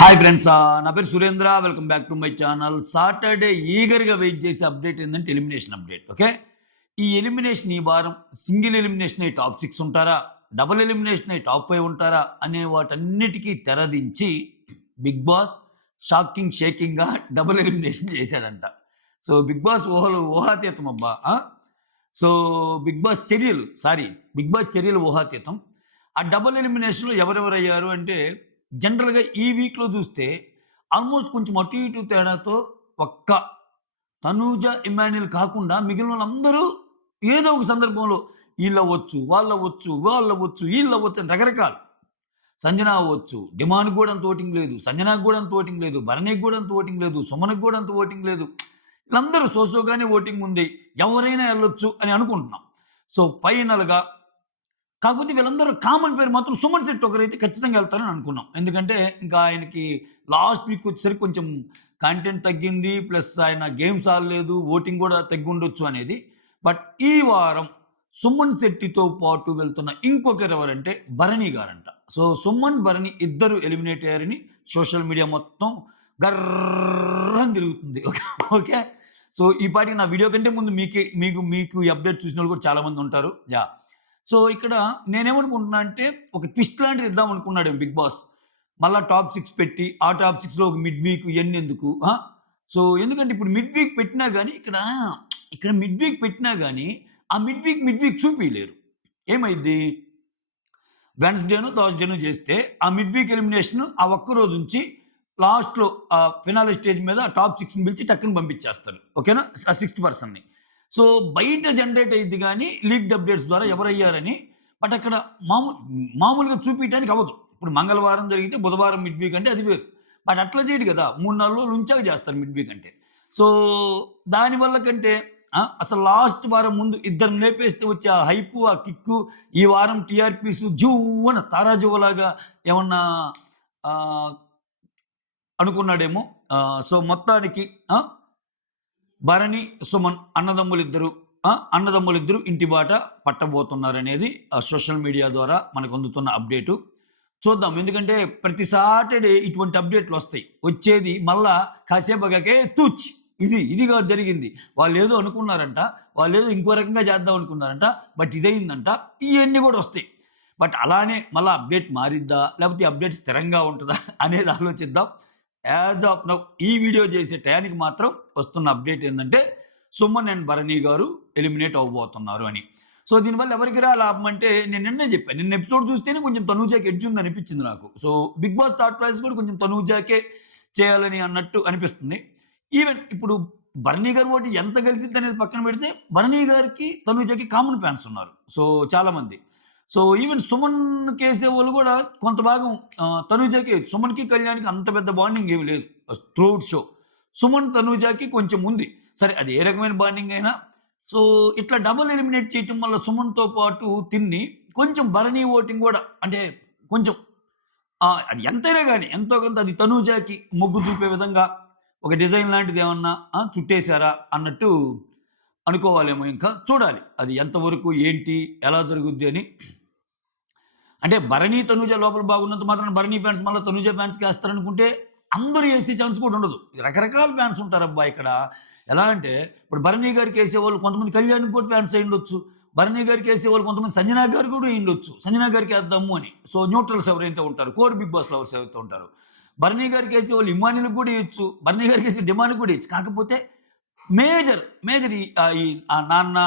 Hi friends, నా పేరు Surendra. Welcome back to my channel. Saturday ఈగర్గా వెయిట్ చేసే అప్డేట్ ఏంటంటే ఎలిమినేషన్ అప్డేట్. ఓకే, ఈ ఎలిమినేషన్ ఈ వారం సింగిల్ ఎలిమినేషన్ అయి టాప్ 6 ఉంటారా, డబుల్ ఎలిమినేషన్ అయి టాప్ 5 ఉంటారా అనే వాటన్నిటికీ తెరదించి బిగ్ బాస్ షాకింగ్ షేకింగ్గా డబుల్ ఎలిమినేషన్ చేశాడంట. సో బిగ్ బాస్ ఊహాతీతం అబ్బా. సో బిగ్ బాస్ చర్యలు ఊహాతీతం. ఆ డబుల్ ఎలిమినేషన్లో ఎవరెవరు అయ్యారు అంటే, జనరల్‌గా ఈ వీక్‌లో చూస్తే ఆల్మోస్ట్ కొంచెం అటు ఇటు తేడాతో ఒక్క తనూజ, ఇమ్మాన్యుయల్ కాకుండా మిగిలినోళ్ళందరూ ఏదో ఒక సందర్భంలో ఈళ్ళవ్వచ్చు, వాళ్ళవ్వచ్చు, ఈళ్ళవ్వచ్చు అని రకరకాలు. సంజన అవ్వచ్చు, డిమాండ్‌కి గూడా అంత ఓటింగ్ లేదు. సంజనాకి గూడా అంత ఓటింగ్ లేదు. భరణికి గూడా అంత ఓటింగ్ లేదు. సుమన్‌కి గూడా అంత ఓటింగ్ లేదు. వీళ్ళందరూ సోసోగానే ఓటింగ్ ఉంది. ఎవరైనా ఎళ్ళొచ్చు అని అనుకుంటున్నాం. సో ఫైనల్‌గా కాకపోతే వీళ్ళందరూ కామన్ పేరు మాత్రం సుమన్ శెట్టి ఒకరైతే ఖచ్చితంగా వెళ్తారని అనుకున్నాం. ఎందుకంటే ఇంకా ఆయనకి లాస్ట్ వీక్ వచ్చేసరికి కొంచెం కంటెంట్ తగ్గింది. ప్లస్ ఆయన గేమ్స్ ఆడలేదు. ఓటింగ్ కూడా తగ్గుండొచ్చు అనేది. బట్ ఈ వారం సుమన్ శెట్టితో పాటు వెళ్తున్న ఇంకొకరు ఎవరంటే భరణి గారంట. సో సుమన్, భరణి ఇద్దరు ఎలిమినేట్ అయ్యారని సోషల్ మీడియా మొత్తం గర్రని తిరుగుతుంది. ఓకే. సో ఈ పాటికి నా వీడియో కంటే ముందు మీకు ఈ అప్డేట్ చూసిన వాళ్ళు కూడా చాలామంది ఉంటారు. సో ఇక్కడ నేనేమనుకుంటున్నా అంటే, ఒక ట్విస్ట్ లాంటిది ఇద్దాం అనుకున్నాడేమో బిగ్ బాస్. మళ్ళా టాప్ 6 పెట్టి, ఆ టాప్ 6లో ఒక మిడ్ వీక్ ఇయన్నెందుకు? సో ఎందుకంటే ఇప్పుడు మిడ్ వీక్ పెట్టినా గానీ ఇక్కడ మిడ్ వీక్ పెట్టినా గానీ, ఆ మిడ్ వీక్ చూపియలేరు. ఏమైద్ది? థర్స్‌డేనో చేస్తే, ఆ మిడ్ వీక్ ఎలిమినేషన్ ఆ ఒక్క రోజు ఉంచి లాస్ట్‌లో ఫినాలే స్టేజ్ మీద టాప్ 6ని పిలిచి టక్కున పంపించేస్తారు. ఓకేనా? ఆ సిక్స్త్ పర్సన్‌ని. సో బయట జనరేట్ అయ్యిద్ది గానీ లీక్డ్ అప్డేట్స్ ద్వారా ఎవరయ్యారని. బట్ అక్కడ మామూలుగా చూపియటానికి అవ్వదు. ఇప్పుడు మంగళవారం జరిగితే బుధవారం మిడ్ వీక్ అంటే అది వేరు. బట్ అట్లా చేయడు కదా! 3, 4 రోజులు ఉంచాక చేస్తారు మిడ్ వీక్ అంటే. సో దానివల్ల కంటే అసలు లాస్ట్ వారం ముందు ఇద్దరిని లేపేస్తే వచ్చే ఆ హైపు, ఆ కిక్కు, ఈ వారం టీఆర్‌పీస్ జువ్వన తారాజువ్వలాగా ఏమన్నా ఆహ్, అనుకున్నాడేమో. సో మొత్తానికి భరణి, సుమన్ అన్నదమ్ములిద్దరూ ఇంటి బాట పట్టబోతున్నారనేది సోషల్ మీడియా ద్వారా మనకు అందుతున్న అప్డేటు. చూద్దాం. ఎందుకంటే ప్రతి సాటర్‌డే ఇటువంటి అప్డేట్లు వస్తాయి. వచ్చేది మళ్ళా కాసేపగాకే తూచ్ ఇది కాదు జరిగింది. వాళ్ళేదో అనుకున్నారంట. వాళ్ళేదో ఇంకో రకంగా చేద్దాం అనుకున్నారంట. బట్ ఇదయిందంట. ఇయన్నీ కూడా వస్తాయి. బట్ అలానే మళ్ళా అప్డేట్ మారిద్దా? లేకపోతే ఈ అప్డేట్ స్థిరంగా ఉంటదా? అనేది ఆలోచిద్దాం. యాజ్ ఆఫ్ నౌ ఈ వీడియో చేసే టయానికి మాత్రం వస్తున్న అప్డేట్ ఏంటంటే, సుమన్ అండ్ భరణి గారు ఎలిమినేట్ అవ్వబోతున్నారు అని. సో దీనివల్ల ఎవరికి లాభం అంటే, నేను నిన్నే చెప్పాను. నిన్న ఎపిసోడ్ చూస్తేనే కొంచెం తనూజాకి ఎడ్జ్ ఉంది అనిపించింది నాకు. So big Boss thought process కూడా కొంచెం తనూజాకే చేయాలని అన్నట్టు అనిపిస్తుంది. ఈవెన్ ఇప్పుడు భరణి గారు ఓటు ఎంత కలిసిద్ది అనేది పక్కన పెడితే, భరణి గారికి తనూజాకి కామన్ ఫ్యాన్స్ ఉన్నారు. సో చాలామంది. సో ఈవెన్ సుమన్‌కేసే వాళ్ళు గూడా కొంత భాగం తనూజకి, సుమన్‌కి, కళ్యాణ్‌కి అంత పెద్ద బాండింగ్ ఏమి లేదు త్రూఅవుట్ షో. సుమన్, తనూజకి కొంచెం ఉంది. సరే అది ఏ రకమైన బాండింగ్ అయినా. సో ఇట్లా డబుల్ ఎలిమినేట్ చేయటం వల్ల సుమన్‌తో పాటు తిన్ని కొంచెం భరణి ఓటింగ్ గూడా అంటే కొంచెం అది ఎంతైనా గాని ఎంతో కొంత అది తనూజకి మొగ్గు చూపే విధంగా ఒక డిజైన్ లాంటిదేమన్నా చుట్టేసారా అన్నట్టు అనుకోవాలేమో ఇంకా. చూడాలి. అది ఎంతవరకు ఏంటి? ఎలా జరుగుద్ది అని. అంటే భరణి, తనూజ లోపల బాగున్నంత మాత్రాన భరణి ఫ్యాన్స్ మళ్ళా తనూజ ఫ్యాన్స్‌కి ఏస్తారనుకుంటే అందరూ ఏసే ఛాన్స్ కూడా ఉండదు. రకరకాల ఫ్యాన్స్ ఉంటారబ్బా ఇక్కడ. ఎలా అంటే ఇప్పుడు భరణి గారికి ఏసేవాళ్ళు కొంతమంది కళ్యాణ్‌కి కూడా ఫ్యాన్స్ అయ్యుండొచ్చు. భరణి గారికి ఏసేవాళ్ళు కొంతమంది సంజన గారు కూడా అయ్యుండొచ్చు. సంజన గారికి ఏద్దాము అని. సో న్యూట్రల్స్ ఎవరైతే ఉంటారో, కోర్ బిగ్ బాస్ లవర్స్ ఎవరైతే ఉంటారో. భరణి గారికి ఏసేవాళ్ళు ఇమ్మాన్యుల్‌కి కూడా ఎయొచ్చు. భరణి గారికి ఏసే డిమాండ్‌కి కూడా ఎయొచ్చు. కాకపోతే మేజర్ ఈ నాన్న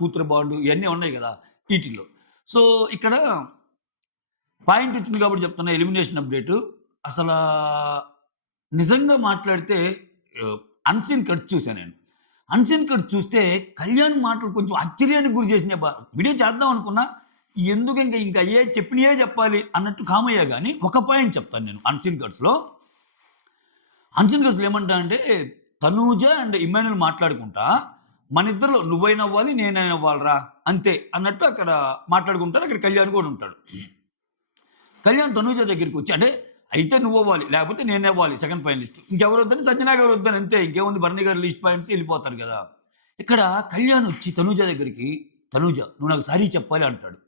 కూతురు బాండు ఇయన్నీ ఉన్నాయి గదా! ఈటిల్లో. సో ఇక్కడ పాయింట్ వచ్చింది కాబట్టి చెప్తున్నా ఎలిమినేషన్ అప్డేటు. అసలా నిజంగా మాట్లాడితే అన్‌సీన్ కట్స్ చూసా నేను. అన్‌సీన్ కట్స్ చూస్తే కళ్యాణ్ మాటలు కొంచెం ఆశ్చర్యానికి గురి చేసినాయబ్బా! వీడియో చేద్దాం అనుకున్నా. ఎందుకు ఇంకా అయ్యే చెప్పినయే చెప్పాలి అన్నట్టు కామయ్యా గానీ, ఒక పాయింట్ చెప్తాను నేను అన్‌సీన్ కట్స్‌లో. అన్‌సీన్ కట్స్‌లో ఏమంటా అంటే, తనూజ అండ్ ఇమ్మాన్యుయల్ మాట్లాడుకుంటా, మనిద్దరిలో నువ్వైనా అవ్వాలి, నేనైనా అవ్వాలిరా అంతే అన్నట్టు అక్కడ మాట్లాడుకుంటారు. అక్కడ కళ్యాణ్ కూడా ఉంటాడు. కళ్యాణ్ తనూజ దగ్గరికొచ్చి అంటే అయితే నువ్వవ్వాలి, లేకపోతే నేనవ్వాలి సెకండ్ ఫైనలిస్ట్. ఇంకెవరు వద్దని సంజన గారు వద్దని అంతే. ఇంకేముంది భరణి గారు లిస్ట్ పాయింట్స్ ఎళ్ళిపోతారు గదా! ఇక్కడ కళ్యాణ్ వచ్చి తనూజ దగ్గరికి, "తనూజ నువ్వు నాకు సారీ చెప్పాలి" అంటాడు.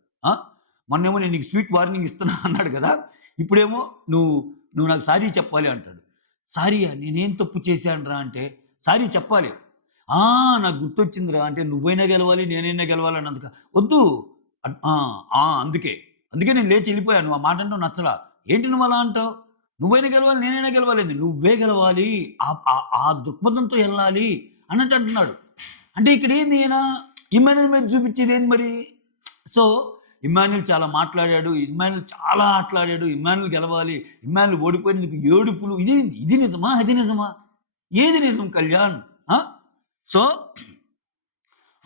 మొన్నేమో నేను నీకు స్వీట్ వార్నింగ్ ఇస్తున్నా అన్నాడు గదా! ఇప్పుడేమో నువ్వు నువ్వు నాకు సారీ చెప్పాలి అంటాడు. సారీయా? నేనేం తప్పు చేశానురా అంటే, సారీ చెప్పాలి. ఆ! నాకు గుర్తొచ్చిందిరా అంటే నువ్వైనా గెలవాలి, నేనైనా గెలవాలి అన్నందుక. వద్దు. ఆ! ఆ! అందుకే. అందుకే నేను లేచి ఎళ్ళిపోయాను. నువ్వు ఆ మాట అనడం నచ్చలా. ఏంటి నువ్వలా అంటావు? నువ్వైనా గెలవాలి, నేనైనా గెలవాలేంది? నువ్వే గెలవాలి. ఆ దృక్పథంతో ఎళ్ళాలి అన్నట్టు అంటున్నాడు. అంటే ఇక్కడేంది ఈయన ఇమ్మాన్యూల్ మీద చూపిచ్చేదేంది మరి? సో, ఇమ్మాన్యూల్ చాలా మాట్లాడాడు. ఇమ్మాన్యూల్ చాలా ఆటలాడాడు. ఇమ్మాన్యూల్ గెలవాలి. ఇమ్మాన్యూల్ ఓడిపోయినందుకు ఏడుపులు. ఇది నిజమా? అది నిజమా? ఏది నిజం కళ్యాణ్? ఆ! సో,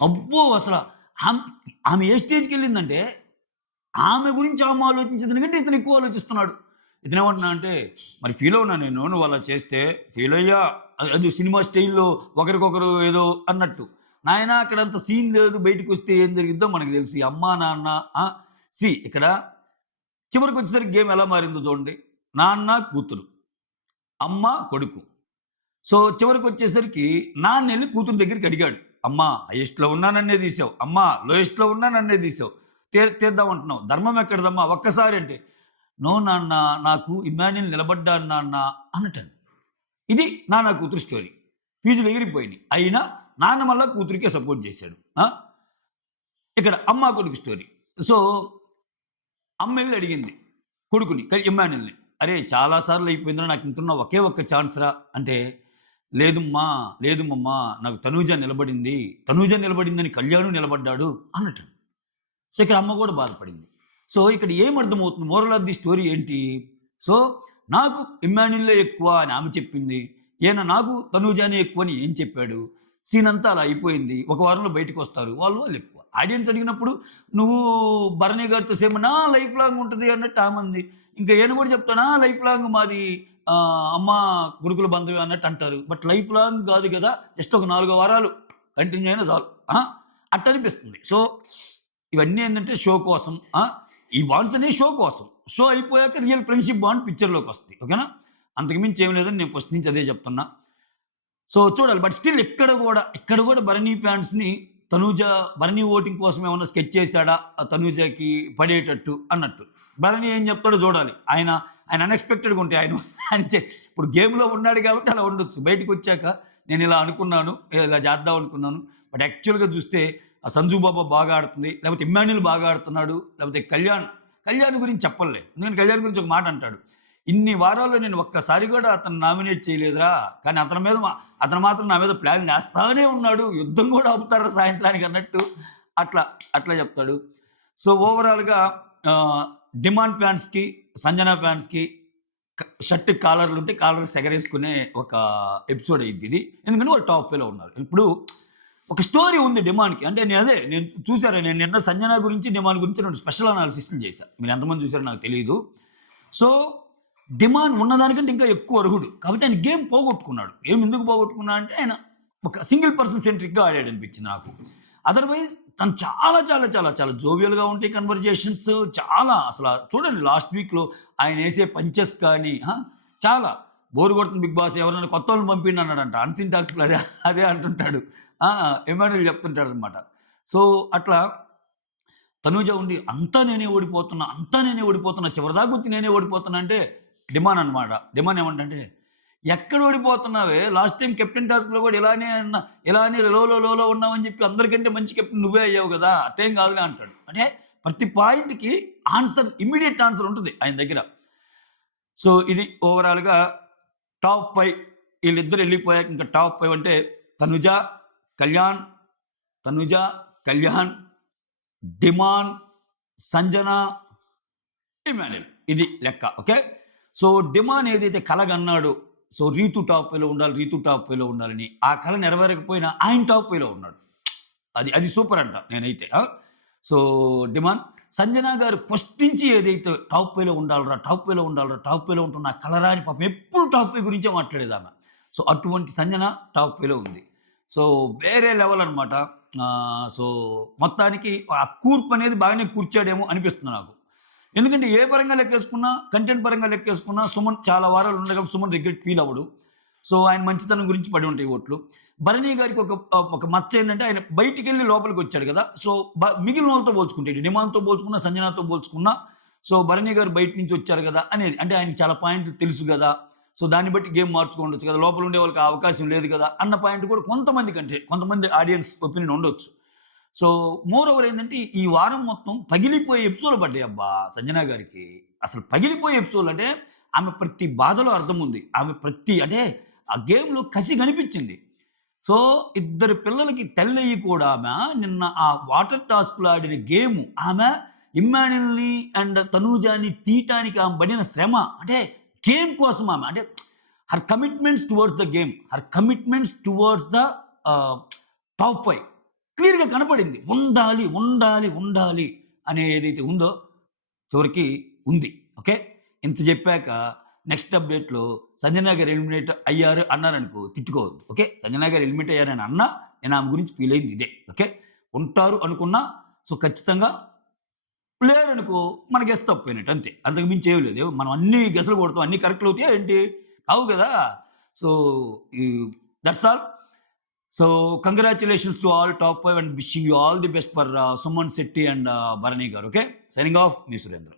అబ్బో! అసల ఆమ్ ఆమె ఏ స్టేజ్‌కెళ్ళిందంటే, ఆమె గురించి ఆమె ఆలోచించిన దానికంటే ఇతను ఎక్కువ ఆలోచిస్తున్నాడు. ఇతనేమంటున్నాడంటే, మరి ఫీలవునా నేను నువ్వు అలా చేస్తే? ఫీలయ్యా. అది సినిమా స్టైల్‌లో ఒకరికొకరు ఏదో అన్నట్టు. నాయనా అక్కడంత సీన్ లేదు. బయటికొస్తే ఏం జరిగిద్దో మనకు తెలుసు. ఈ అమ్మా, నాన్న ఇక్కడ చివరికొచ్చేసరికి గేమ్ ఎలా మారిందో చూడండి. నాన్న, కూతురు. అమ్మ, కొడుకు. సో, చివరికొచ్చేసరికి నాన్నెళ్లి కూతురు దగ్గరికి అడిగాడు. "అమ్మా హైయెస్ట్‌లో ఉన్నా నన్నే తీసావు. అమ్మా లోయెస్ట్‌లో ఉన్నా నన్నే తీసావు. తీద్దామంటున్నావు. ధర్మం ఎక్కడిదమ్మా ఒక్కసారి" అంటే, "నో నాన్న నాకు ఇమ్మాన్యూల్ నిలబడ్డాడు నాన్న" అన్నటండి. ఇది నాన్న కూతురు స్టోరీ. ఫీజులు ఎగిరిపోయినియి. అయినా నాన్న మళ్ళా కూతురికే సపోర్ట్ చేశాడు. ఇక్కడ అమ్మ, కొడుకు స్టోరీ. సో, అమ్మెళ్లి అడిగింది కొడుకుని ఇమ్మాన్యూల్‌ని. "అరేయ్! చాలా సార్లు అయిపోయిందిరా నాకు ఇంకున్న ఒకే ఒక్క ఛాన్స్ రా" అంటే, "లేదుమ్మా, లేదు మమ్మా నాకు తనూజ నిలబడింది. తనూజ నిలబడిందని కళ్యాణు నిలబడ్డాడు" అన్నట్టు. సో, ఇక్కడ అమ్మ గూడా బాధపడింది. సో, ఇక్కడ ఏమర్థమవుతుంది? మోరల్ ఆఫ్ ది స్టోరీ ఏంటి? సో, నాకు ఇమ్మాన్యూలే ఎక్కువ అని ఆమె చెప్పింది. ఈయన నాకు తనూజానే ఎక్కువ అని ఈయన చెప్పాడు. సీన్ అంతా అలా అయిపోయింది. ఒక వారంలో బయటికొస్తారు. వాళ్ళు ఎక్కువ. ఆడియన్స్ అడిగినప్పుడు నువ్వు భరణి గారితో సేమ్ లైఫ్ లాంగ్ ఉంటది అన్నట్టు ఆమంది. ఇంకా ఈయన గూడా చెప్తాడు లైఫ్ లాంగ్ మాది అమ్మ కొడుకుల బంధమే అన్నట్టు అంటారు. బట్ లైఫ్ లాంగ్ గాదు గదా! జస్ట్ ఒక 4 వారాలు కంటిన్యూ అయినా చాలు. అట్టనిపిస్తుంది. సో, ఇవన్నీ ఏందంటే షో కోసం. ఈ బాండ్స్ అనేవి షో కోసం. షో అయిపోయాక రియల్ ఫ్రెండ్‌షిప్ బాండ్ పిక్చర్‌లోకొస్తాయి. ఓకేనా? అంతకు మించి ఏమి లేదని నేను ఫస్ట్ నుంచి అదే చెప్తున్నా. సో, చూడాలి. బట్ స్టిల్ ఇక్కడ గూడా భరణి ఫ్యాన్స్‌ని భరణి ఓటింగ్ కోసం ఏమన్నా స్కెచ్ చేసాడా? తనూజకి పడేటట్టు అన్నట్టు. భరణి ఏం చెప్తాడో చూడాలి. ఆయన అన్‌ఎక్స్‌పెక్టెడ్‌గా ఉంటాయి. ఆయన ఇప్పుడు గేమ్‌లో ఉన్నాడు కాబట్టి అలా ఉండొచ్చు. బయటికొచ్చాక నేనిలా అనుకున్నాను. ఇలా చేద్దాం అనుకున్నాను. బట్ యాక్చువల్‌గా చూస్తే ఆ సంజు బాబా బాగా ఆడుతుంది. లేకపోతే ఇమ్మాన్యూల్ బాగా ఆడుతున్నాడు. లేకపోతే కళ్యాణ్ గురించి చెప్పనులే. ఎందుకంటే కళ్యాణ్ గురించి ఒక మాట అంటాడు. ఇన్ని వారాల్లో నేను ఒక్కసారి కూడా అతన్ని నామినేట్ చేయలేదురా. కానీ అతను మాత్రం నా మీద ప్లాన్ ఏస్తానే ఉన్నాడు. యుద్ధం కూడా ఆపుతారా సాయంత్రానికి అన్నట్టు అట్లా చెప్తాడు. సో, ఓవరాల్‌గా డిమాండ్ ఫ్యాన్స్‌కి, సంజన ఫ్యాన్స్‌కి షర్ట్‌కి కాలర్‌లుంటే కాలర్స్ ఎగరేసుకునే ఒక ఎపిసోడ్ అయ్యిద్దిది. ఎందుకంటే వాళ్ళు టాప్ ఫైవ్‌లో ఉన్నారు. ఇప్పుడు ఒక స్టోరీ ఉంది డిమాండ్‌కి. అంటే నేను చూసారా నేను నిన్న సంజన గురించి, డిమాండ్ గురించి 2 స్పెషల్ అనాలిసిస్‌లు చేశా. మీరు ఎంతమంది చూసారో నాకు తెలీదు. సో, డిమాండ్ ఉన్నదానికంటే ఇంకా ఎక్కువ అర్హుడు. కాబట్టి ఆయన గేమ్ పోగొట్టుకున్నాడు. గేమ్ ఎందుకు పోగొట్టుకున్నా అంటే ఆయన ఒక సింగిల్ పర్సన్ సెంట్రిక్‌గా ఆడాడనిపించింది నాకు. అదర్‌వైజ్ తను చాలా, చాలా, చాలా, చాలా జోవియల్‌గా ఉంటాయి కన్వర్జేషన్స్. చాలా అసల చూడండి లాస్ట్ వీక్‌లో ఆయనేసే పంచెస్ కానీ చాలా బోర్ కొడుతుంది బిగ్ బాస్ ఎవరైనా కొత్తోళ్ళని పంపిండి అన్నాడంట. అన్‌సీన్ టాక్స్‌లో అదే అంటుంటాడు. ఎమాన్యూల్ చెప్తుంటాడనమాట. సో, అట్లా తనూజ ఉండి అంతా నేనే ఓడిపోతున్నా, చివరిదాకొచ్చి నేనే ఓడిపోతున్నా అంటే డిమాండ్ అనమాట. డిమాండ్ ఏమంటంటే, "ఎక్కడ ఓడిపోతున్నావే? లాస్ట్ టైమ్ కెప్టెన్ టాస్క్‌లో కూడా ఇలానే లోలో ఉన్నావని చెప్పి అందరికంటే మంచి కెప్టెన్ నువ్వే అయ్యావు గదా! అట్టేం కాదులే" అంటాడు. అంటే ప్రతి పాయింట్‌కి ఇమ్మీడియేట్ ఆన్సర్ ఉంటది ఆయన దగ్గర. సో, ఇది ఓవరాల్‌గా టాప్ 5 ఈళ్ళిద్దరు ఎళ్ళిపోయాక ఇంకా టాప్ 5 అంటే తనుజ, కళ్యాణ్, తనుజ, కళ్యాణ్, డిమాండ్, సంజన, ఇమ్మాన్యూల్. ఇది లెక్క. ఓకే. సో, డిమాండ్ ఏదైతే కలగన్నాడో, సో, రీతు టాప్ 5లో ఉండాలని. ఆ కల నెరవేరకపోయినా ఆయన టాప్ 5లో ఉన్నాడు. అది సూపర్ అంట నేనైతే. సో, డిమాండ్ సంజన గారు ఫస్ట్ నుంచి ఏదైతే టాప్ 5లో ఉండాలిరా ఉంటున్న ఆ కలరాని పాపం ఎప్పుడు టాప్ 5 గురించే మాట్లాడేదామె. సో, అటువంటి సంజన టాప్ 5లో ఉంది. సో, వేరే లెవెల్ అనమాట. సో, మొత్తానికి ఆ కూర్పు అనేది బాగానే కూర్చాడేమో అనిపిస్తుంది నాకు. ఎందుకంటే ఏ పరంగా లెక్కేసుకున్నా, కంటెంట్ పరంగా లెక్కేసుకున్నా సుమన్ చాలా వారాలు ఉండగా సుమన్ రిగ్రెట్ ఫీల్ అవ్వడు. సో, ఆయన మంచితనం గురించి పడి ఉంటాయి ఓట్లు. భరణి గారికి ఒక మచ్చ ఏంటంటే ఆయన బయటికెళ్ళి లోపలికొచ్చాడు కదా! సో, మిగిలిన వాళ్ళతో పోల్చుకుంటే డిమాండ్‌తో పోల్చుకున్నా, సంజనతో పోల్చుకున్నా సో భరణి గారు బయట నుంచి వచ్చారు కదా అనేది, అంటే ఆయనకి చాలా పాయింట్లు తెలుసు కదా, సో దాన్ని బట్టి గేమ్ మార్చుకోవచ్చు కదా, లోపల ఉండే వాళ్ళకి ఆ అవకాశం లేదు కదా అన్న పాయింట్ కూడా కొంతమంది ఆడియన్స్ ఒపీనియన్ ఉండొచ్చు. సో మోర్ ఓవర్ ఏంటంటే ఈ వారం మొత్తం పగిలిపోయే ఎపిసోడ్లు పడ్డాయి అబ్బా సంజన గారికి. అసలు పగిలిపోయే ఎపిసోడ్లు అంటే ఆమె ప్రతి బాధలో అర్థం ఉంది. ఆమె ప్రతి అంటే ఆ గేమ్‌లో కసి కనిపించింది. సో ఇద్దరు పిల్లలకి తల్లయ్యి కూడా ఆమె నిన్న ఆ వాటర్ టాస్క్‌లో ఆడిన గేము ఆమె ఇమ్మాన్యుల్‌ని అండ్ తనూజాని తీయటానికి ఆమె పడిన శ్రమ, అంటే గేమ్ కోసం ఆమె అంటే her commitments towards the game, her commitments towards the top 5 క్లియర్‌గా కనపడింది. ఉండాలి, ఉండాలి, ఉండాలి అనే ఏదైతే ఉందో చివరికి ఉంది. ఓకే. ఇంత చెప్పాక నెక్స్ట్ అప్డేట్‌లో సంజన గారు ఎలిమినేట్ అయ్యారు అన్నారనుకో తిట్టుకోవద్దు. ఓకే. సంజన గారు ఎలిమినేట్ అయ్యారని అన్నా నేను ఆమె గురించి ఫీల్ అయింది ఇదే. ఓకే. ఉంటారు అనుకున్నా సో ఖచ్చితంగా లేరనుకో మన గెస్ తప్పయినట్టు అంతే. అంతకు మించి ఏమి లేదు. మనం అన్ని గెస్‌లు కొడతాం. అన్ని కరెక్ట్‌లు అవుతాయా ఏంటి? కావు కదా! సో ఈ that's all. So congratulations to all top 5 and wishing you all the best for Suman Shetty and Bharani garu. Okay. Signing off me Surendra.